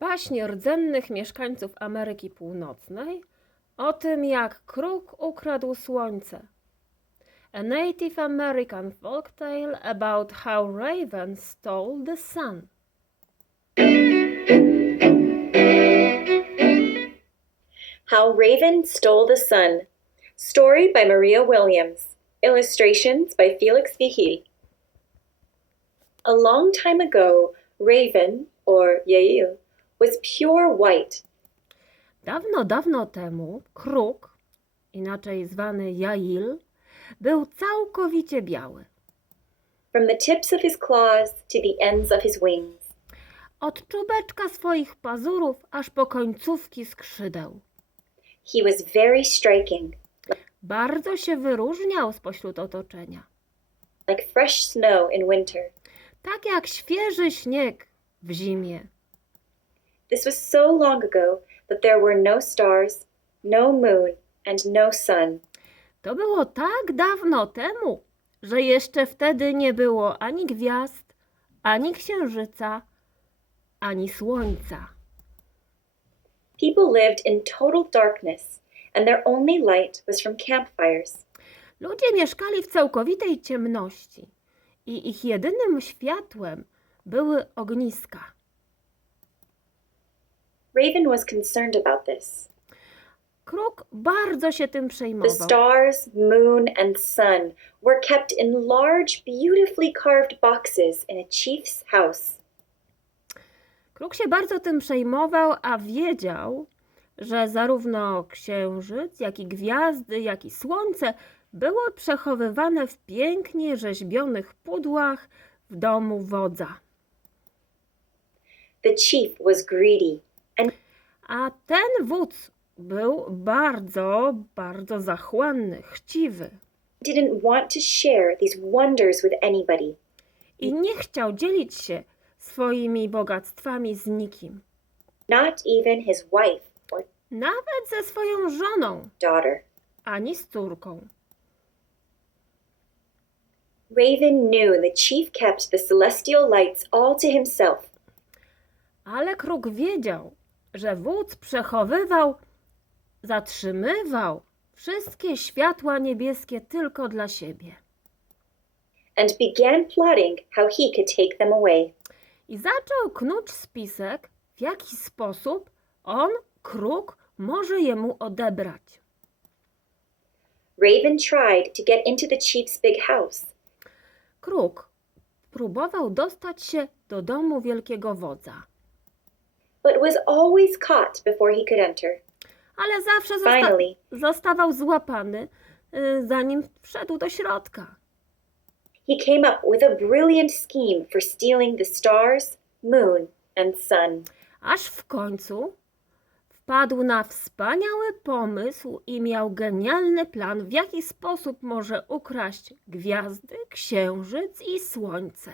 Baśń rdzennych mieszkańców Ameryki Północnej o tym, jak kruk ukradł słońce. A Native American folktale about how Raven stole the sun. How Raven Stole the Sun. Story by Maria Williams. Illustrations by Felix Vigil. A long time ago, Raven, or Yael, was pure white. Dawno, dawno temu kruk, inaczej zwany Jail, był całkowicie biały. From the tips of his claws to the ends of his wings. Od czubeczka swoich pazurów aż po końcówki skrzydeł. He was very striking, Bardzo się wyróżniał spośród otoczenia. like fresh snow in winter. Tak jak świeży śnieg w zimie. This was so long ago that there were no stars, no moon, and no sun. To było tak dawno temu, że jeszcze wtedy nie było ani gwiazd, ani księżyca, ani słońca. People lived in total darkness, and their only light was from campfires. Ludzie mieszkali w całkowitej ciemności i ich jedynym światłem były ogniska. Raven was concerned about this. Kruk bardzo się tym The przejmował. stars, moon, and sun were kept in large, beautifully carved boxes in a chief's house. Kruk się bardzo tym przejmował, a wiedział, że zarówno księżyc, jak i gwiazdy, jak i słońce były przechowywane w pięknie rzeźbionych pudłach w domu wodza. The chief was greedy A ten wódz był bardzo, bardzo zachłanny, chciwy didn't want to share these wonders with anybody. i nie chciał dzielić się swoimi bogactwami z nikim, not even his wife or nawet ze swoją żoną, daughter. ani z córką. Raven knew the chief kept the celestial lights all to himself. Ale kruk wiedział, że wódz przechowywał, zatrzymywał wszystkie światła niebieskie tylko dla siebie. and began plotting how he could take them away. I zaczął knuć spisek, w jaki sposób on, kruk, może jemu odebrać. Raven tried to get into the chief's big house, Kruk próbował dostać się do domu wielkiego wodza, but was always caught before he could enter. ale zawsze zosta- Finally, zostawał złapany, y, zanim wszedł do środka. he came up with a brilliant scheme for stealing the stars, moon, and sun. Aż w końcu wpadł na wspaniały pomysł i miał genialny plan, w jaki sposób może ukraść gwiazdy, księżyc i słońce.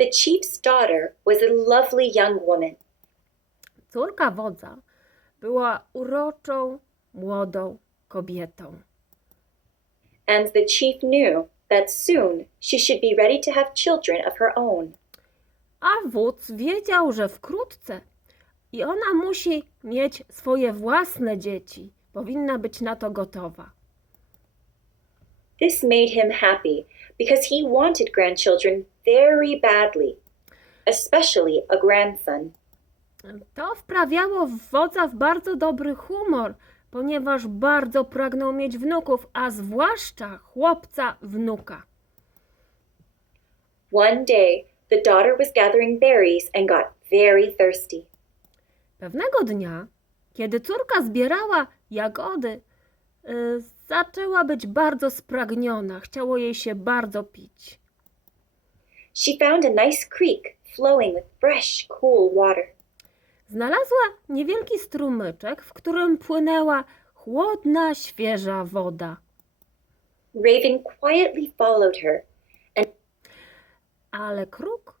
The chief's daughter was a lovely young woman. Córka wodza była uroczą, młodą kobietą. and the chief knew that soon she should be ready to have children of her own. A wódz wiedział, że wkrótce i ona musi mieć swoje własne dzieci. Powinna być na to gotowa. This made him happy because he wanted grandchildren very badly, especially a grandson. To wprawiało wodza w bardzo dobry humor, ponieważ bardzo pragnął mieć wnuków, a zwłaszcza chłopca wnuka. One day, the daughter was gathering berries and got very thirsty. Pewnego dnia, kiedy córka zbierała jagody, y, zaczęła być bardzo spragniona, chciało jej się bardzo pić. She found a nice creek flowing with fresh, cool water. Znalazła niewielki strumyczek, w którym płynęła chłodna, świeża woda. Raven quietly followed her, And... Ale kruk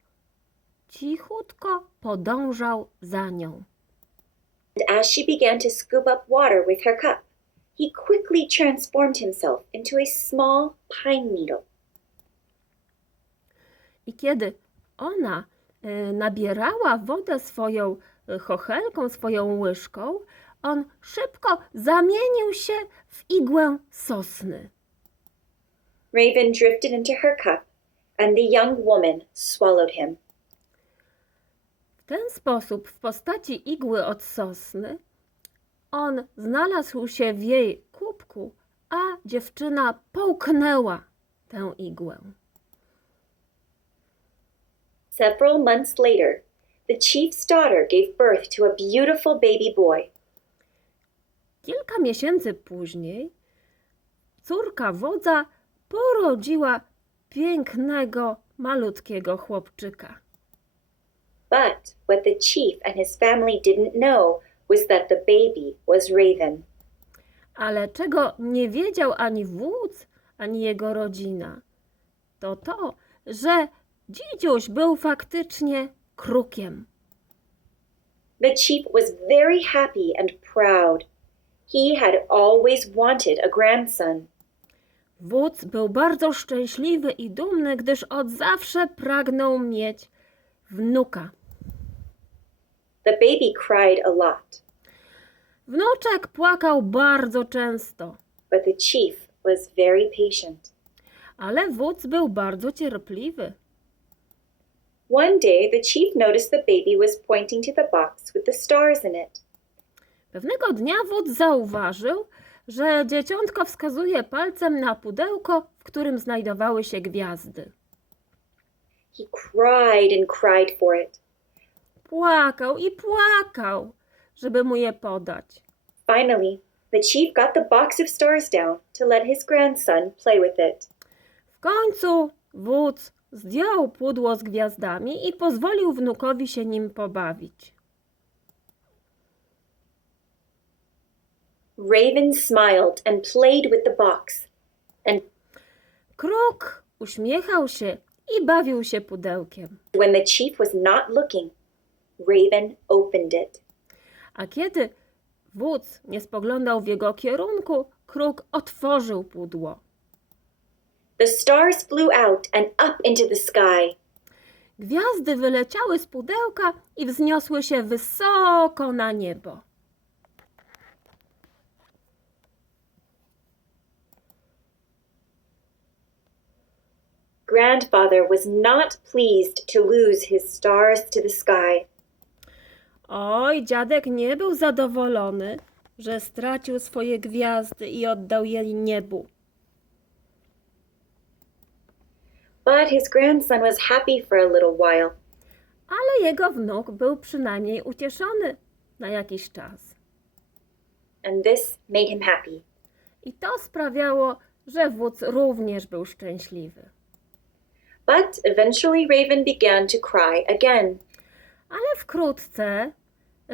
cichutko podążał za nią. and as she began to scoop up water with her cup, he quickly transformed himself into a small pine needle. I kiedy ona y, nabierała wodę swoją y, chochelką, swoją łyżką, on szybko zamienił się w igłę sosny. Raven drifted into her cup, and the young woman swallowed him. W ten sposób, w postaci igły od sosny, on znalazł się w jej kubku, a dziewczyna połknęła tę igłę. Several months later, the chief's daughter gave birth to a beautiful baby boy. Kilka miesięcy później córka wodza porodziła pięknego, malutkiego chłopczyka. But what the chief and his family didn't know was that the baby was Raven. Ale czego nie wiedział ani wódz, ani jego rodzina, to to, że dzidziuś był faktycznie krukiem. The chief was very happy and proud. He had always wanted a grandson. Wódz był bardzo szczęśliwy i dumny, gdyż od zawsze pragnął mieć wnuka. The baby cried a lot, Wnuczek płakał bardzo często, but the chief was very patient. ale wódz był bardzo cierpliwy. One day, the chief noticed the baby was pointing to the box with the stars in it. Pewnego dnia wódz zauważył, że dzieciątko wskazuje palcem na pudełko, w którym znajdowały się gwiazdy. He cried and cried for it. Płakał i płakał, żeby mu je podać. Finally, the chief got the box of stars down to let his grandson play with it. W końcu wódz zdjął pudło z gwiazdami i pozwolił wnukowi się nim pobawić. Raven smiled and played with the box, and Kruk uśmiechał się i bawił się pudełkiem. when the chief was not looking, Raven opened it. A kiedy wódz nie spoglądał w jego kierunku, kruk otworzył pudło. The stars flew out and up into the sky. Gwiazdy wyleciały z pudełka i wzniosły się wysoko na niebo. Grandfather was not pleased to lose his stars to the sky. Oj, dziadek nie był zadowolony, że stracił swoje gwiazdy i oddał je niebu. But his grandson was happy for a little while. Ale jego wnuk był przynajmniej ucieszony na jakiś czas. and this made him happy. I to sprawiało, że wódz również był szczęśliwy. But eventually Raven began to cry again. Ale wkrótce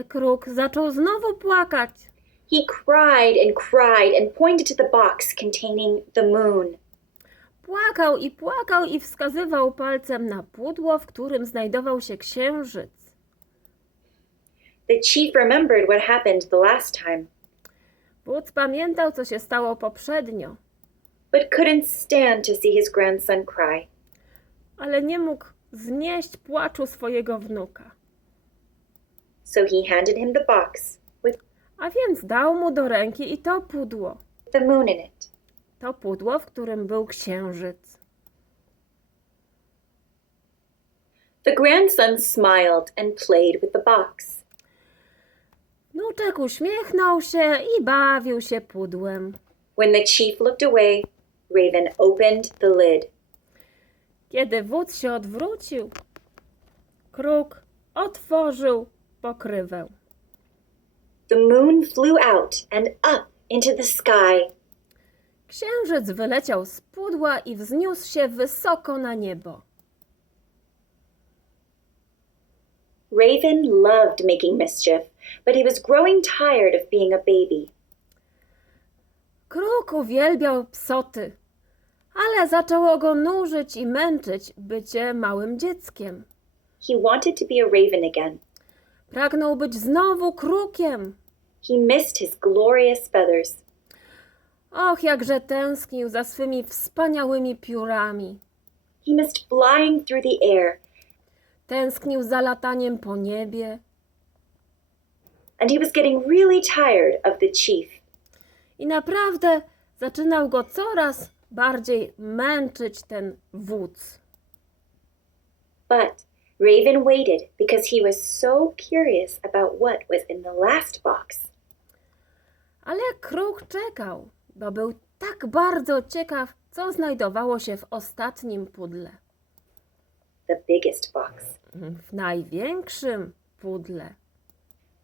kruk zaczął znowu płakać. He cried and cried and pointed to the box containing the moon. Płakał i płakał i wskazywał palcem na pudło, w którym znajdował się księżyc. The chief remembered what happened the last time, Wódz pamiętał, co się stało poprzednio, but couldn't stand to see his grandson cry. ale nie mógł znieść płaczu swojego wnuka. So he handed him the box with A więc dał mu do ręki i to pudło. the moon in it. To pudło, w którym był księżyc. The grandson smiled and played with the box. Wnuczek uśmiechnął się i bawił się pudłem. When the chief looked away, Raven opened the lid. Kiedy wódz się odwrócił, kruk otworzył pokrywę. The moon flew out and up into the sky. Księżyc wyleciał z pudła i wzniósł się wysoko na niebo. Raven loved making mischief, but he was growing tired of being a baby. Kruk uwielbiał psoty, ale zaczęło go nużyć i męczyć bycie małym dzieckiem. He wanted to be a raven again. Pragnął być znowu krukiem. He missed his glorious feathers. Och, jakże tęsknił za swymi wspaniałymi piórami. He missed flying through the air tęsknił za lataniem po niebie and he was getting really tired of the chief. i naprawdę zaczynał go coraz bardziej męczyć ten wódz. But Raven waited because he was so curious about what was in the last box. Ale kruk czekał, bo był tak bardzo ciekaw, co znajdowało się w ostatnim pudle. The biggest box, W największym pudle.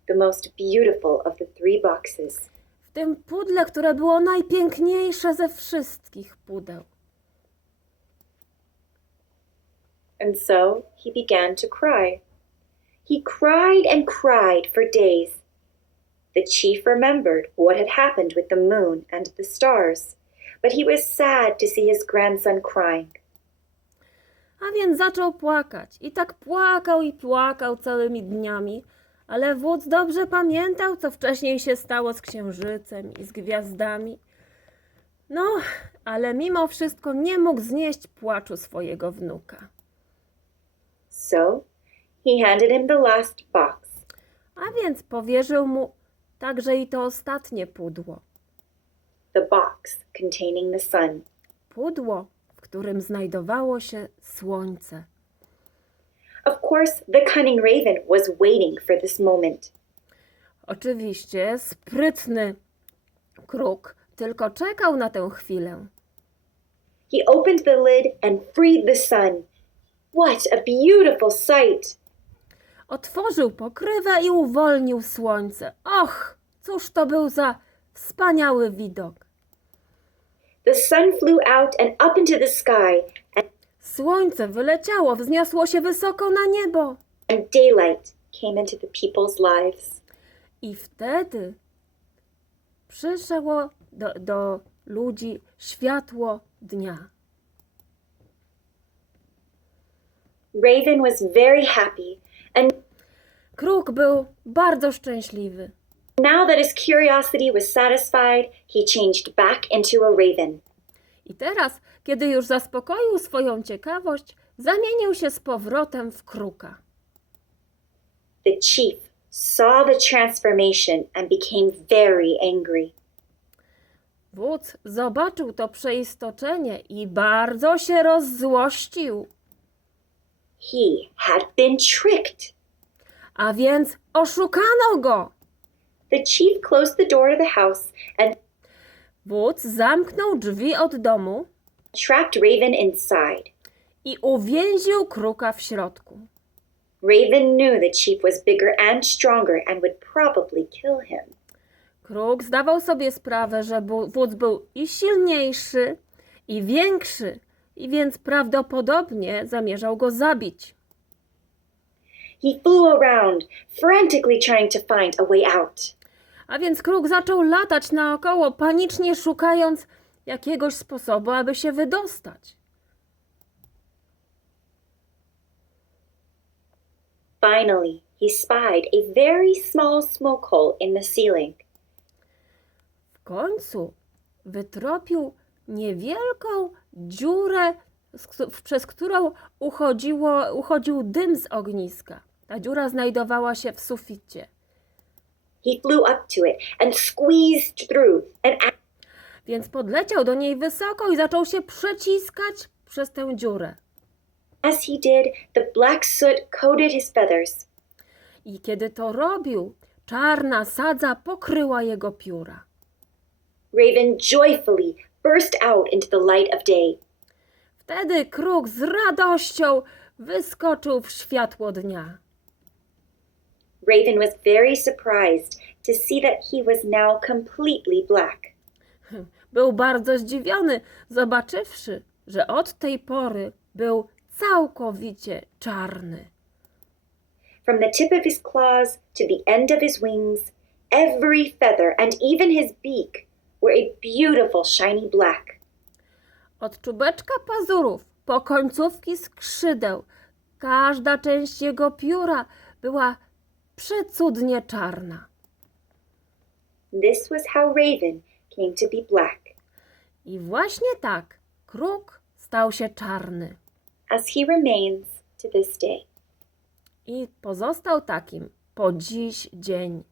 the most beautiful of the three boxes. W tym pudle, które było najpiękniejsze ze wszystkich pudeł. And so he began to cry. He cried and cried for days. The chief remembered what had happened with the moon and the stars, but he was sad to see his grandson crying. A więc zaczął płakać. I tak płakał i płakał całymi dniami. Ale wódz dobrze pamiętał, co wcześniej się stało z księżycem i z gwiazdami. No, ale mimo wszystko nie mógł znieść płaczu swojego wnuka. So he handed him the last box. A więc powierzył mu także i to ostatnie pudło. the box containing the sun. Pudło, w którym znajdowało się słońce. Of course, the cunning raven was waiting for this moment. Oczywiście sprytny kruk tylko czekał na tę chwilę. He opened the lid and freed the sun. What a beautiful sight! Otworzył pokrywę i uwolnił słońce. Och, cóż to był za wspaniały widok. The sun flew out and up into the sky, and, Słońce wyleciało, wzniosło się wysoko na niebo. and daylight came into the people's lives. I wtedy przyszło do, do ludzi światło dnia. Raven was very happy, Kruk był bardzo szczęśliwy. now that his curiosity was satisfied, he changed back into a raven. I teraz, kiedy już zaspokoił swoją ciekawość, zamienił się z powrotem w kruka. The chief saw the transformation and became very angry. Wódz zobaczył to przeistoczenie i bardzo się rozzłościł. He had been tricked. A więc oszukano go. The chief closed the door to the house and Wódz zamknął drzwi od domu trapped Raven inside. i uwięził kruka w środku. Raven knew the chief was bigger and stronger and would probably kill him. Kruk zdawał sobie sprawę, że bu- wódz był i silniejszy, i większy, i więc prawdopodobnie zamierzał go zabić. He flew around, frantically trying to find a way out. A więc kruk zaczął latać naokoło, panicznie szukając jakiegoś sposobu, aby się wydostać. Finally, he spied a very small smoke hole in the ceiling. W końcu wytropił niewielką dziurę, przez którą uchodziło, uchodził dym z ogniska. Ta dziura znajdowała się w suficie. He flew up to it and squeezed through, and Więc podleciał do niej wysoko i zaczął się przeciskać przez tę dziurę. as he did, the black soot coated his feathers. I kiedy to robił, czarna sadza pokryła jego pióra. Raven joyfully burst out into the light of day. Wtedy kruk z radością wyskoczył w światło dnia. Raven was very surprised to see that he was now completely black. Był bardzo zdziwiony, zobaczywszy, że od tej pory był całkowicie czarny. From the tip of his claws to the end of his wings, every feather and even his beak were a beautiful shiny black. Od czubeczka pazurów po końcówki skrzydeł, każda część jego pióra była przecudnie czarna. This was how Raven came to be black, I właśnie tak kruk stał się czarny. as he remains to this day. i pozostał takim po dziś dzień.